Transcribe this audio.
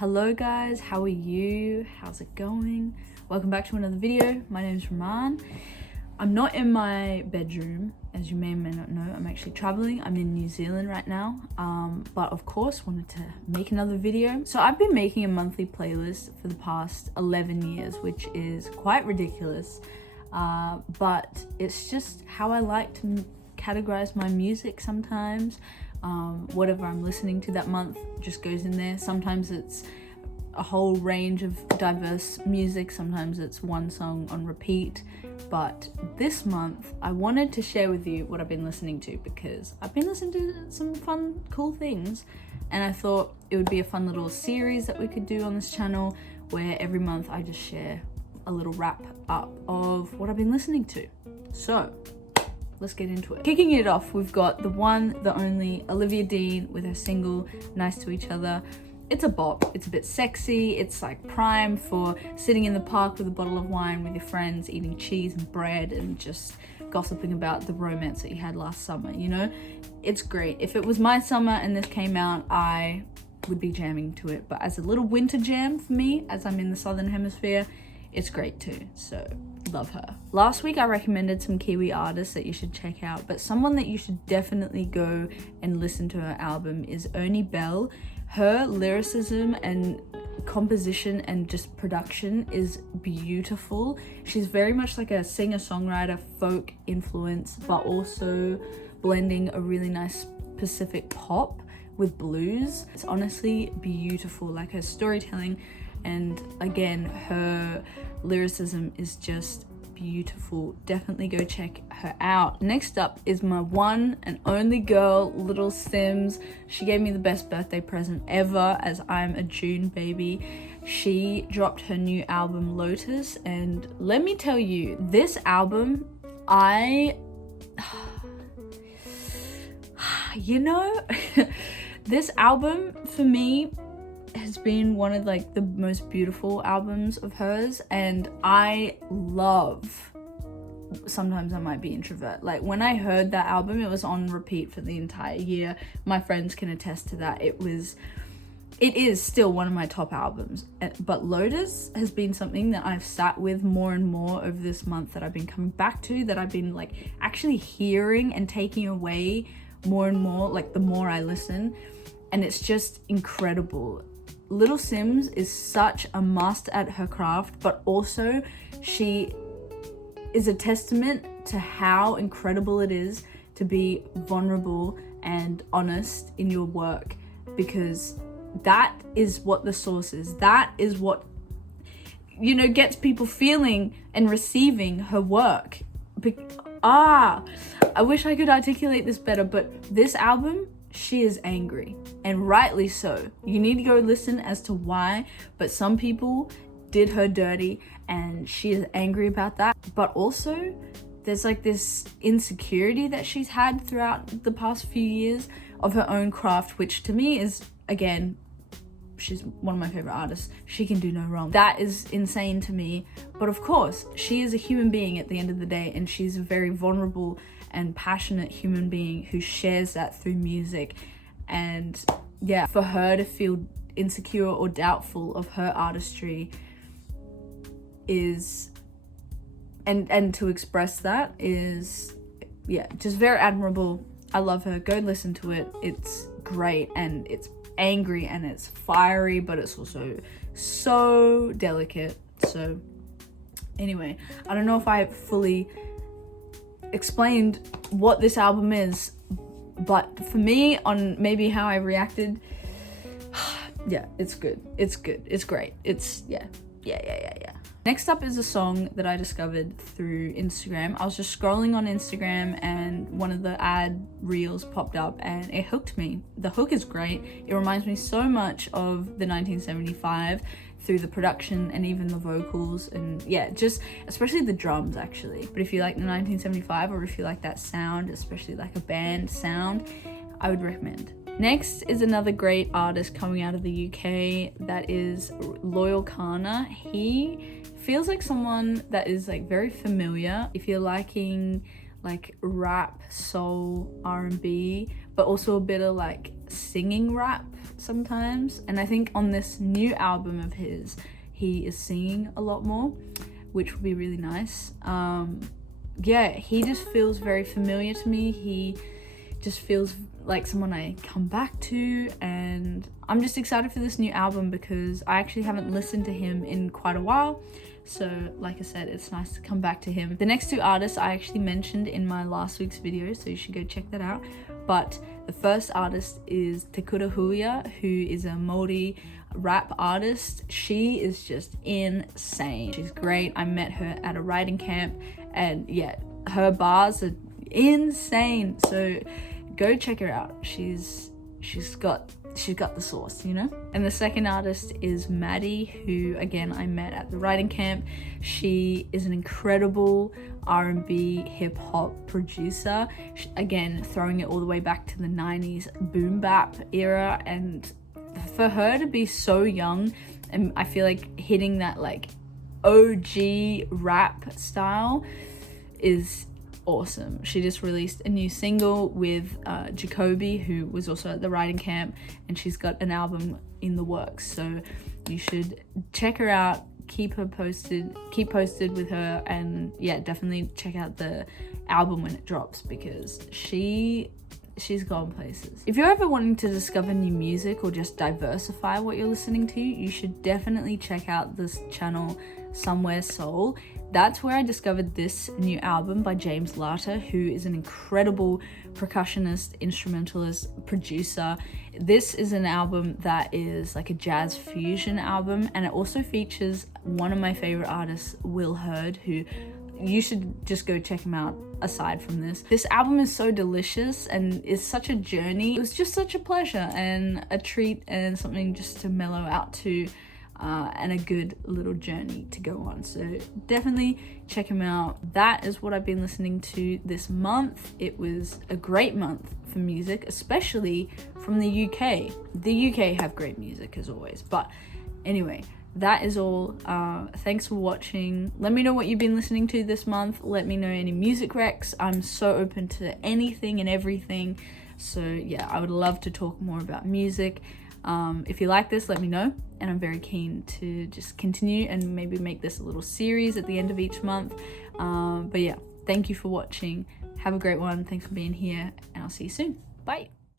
Hello guys, how are you? How's it going? Welcome back to another video. My name is Roman. I'm not in my bedroom, as you may or may not know. I'm actually traveling. I'm in New Zealand right now, but of course wanted to make another video. So I've been making a monthly playlist for the past 11 years, which is quite ridiculous, but it's just how I like to categorize my music sometimes. Whatever I'm listening to that month just goes in there. Sometimes it's a whole range of diverse music, sometimes it's one song on repeat, but this month I wanted to share with you what I've been listening to, because I've been listening to some fun, cool things, and I thought it would be a fun little series that we could do on this channel where every month I just share a little wrap up of what I've been listening to. So let's get into it. Kicking it off, we've got the one, the only Olivia with her single Nice to Each Other. It's a bop. It's a bit sexy. It's like prime for sitting in the park with a bottle of wine with your friends, eating cheese and bread and just gossiping about the romance that you had last summer, you know? It's great. If it was my summer and this came out, I would be jamming to it. But as a little winter jam for me, as I'm in the Southern Hemisphere, it's great too. So love her. Last week I recommended some Kiwi artists that you should check out, but someone that you should definitely go and listen to her album is Erny Belle. Her lyricism and composition and just production is beautiful. She's very much like a singer-songwriter, folk influence, but also blending a really nice Pacific pop with blues. It's honestly beautiful. Like, her storytelling and again her lyricism is just beautiful. Definitely go check her out. Next up is my one and only girl, little Simz. She gave me the best birthday present ever, as I'm a June baby. She dropped her new album Lotus, and let me tell you, this album, this album for me has been one of like the most beautiful albums of hers, and I love Sometimes I Might Be Introvert. Like, when I heard that album, it was on repeat for the entire year. My friends can attest to that. It is still one of my top albums, but Lotus has been something that I've sat with more and more over this month, that I've been coming back to, that I've been like actually hearing and taking away more and more, like the more I listen, and it's just incredible. Little Simz is such a master at her craft, but also she is a testament to how incredible it is to be vulnerable and honest in your work, because that is what the source is. That is what, you know, gets people feeling and receiving her work. I wish I could articulate this better, but this album, she is angry, and rightly so. You need to go listen as to why, but some people did her dirty and she is angry about that. But also there's like this insecurity that she's had throughout the past few years of her own craft, which to me is, again, she's one of my favorite artists. She can do no wrong. That is insane to me. But of course, she is a human being at the end of the day, and she's a very vulnerable and passionate human being who shares that through music. And yeah, for her to feel insecure or doubtful of her artistry is, and to express that is, yeah, just very admirable. I love her. Go listen to it. It's great, and it's angry and it's fiery, but it's also so delicate. So anyway, I don't know if I fully explained what this album is, but for me, on maybe how I reacted, yeah, it's good. It's good. It's great. It's yeah. Next up is a song that I discovered through Instagram. I was just scrolling on Instagram and one of the ad reels popped up and it hooked me. The hook is great. It reminds me so much of the 1975 through the production and even the vocals, and yeah, just especially the drums actually. But if you like the 1975, or if you like that sound, especially like a band sound, I would recommend. Next is another great artist coming out of the UK, that is Loyle Carner. He feels like someone that is like very familiar. If you're liking like rap, soul, R&B, but also a bit of like singing rap sometimes. And I think on this new album of his, he is singing a lot more, which would be really nice. Yeah, he just feels very familiar to me. He just feels like someone I come back to, and I'm just excited for this new album because I actually haven't listened to him in quite a while. So like I said, it's nice to come back to him. The next two artists I actually mentioned in my last week's video, so you should go check that out. But the first artist is KuraHuia, who is a Māori rap artist. She is just insane. She's great. I met her at a writing camp, and yeah, her bars are insane. So go check her out. She's got the sauce, you know? And the second artist is Maddie, who again I met at the writing camp. She is an incredible R&B hip hop producer. Again, throwing it all the way back to the 90s boom bap era, and for her to be so young, and I feel like hitting that like OG rap style is awesome. She just released a new single with Jacobi, who was also at the writing camp, and she's got an album in the works, so you should check her out, keep posted with her, and yeah, definitely check out the album when it drops because she's gone places. If you're ever wanting to discover new music or just diversify what you're listening to, you should definitely check out this channel, Somewhere Soul. That's where I discovered this new album by James Larter, who is an incredible percussionist, instrumentalist, producer. This is an album that is like a jazz fusion album, and it also features one of my favorite artists, Will Hurd, who you should just go check him out aside from this. This album is so delicious and is such a journey. It was just such a pleasure and a treat and something just to mellow out to, and a good little journey to go on. So definitely check him out. That is what I've been listening to this month. It was a great month for music, especially from the UK. The UK have great music as always, but anyway, that is all. Thanks for watching. Let me know what you've been listening to this month. Let me know any music recs. I'm so open to anything and everything. So yeah, I would love to talk more about music. If you like this, let me know, and I'm very keen to just continue and maybe make this a little series at the end of each month. But yeah, thank you for watching. Have a great one. Thanks for being here, and I'll see you soon. Bye.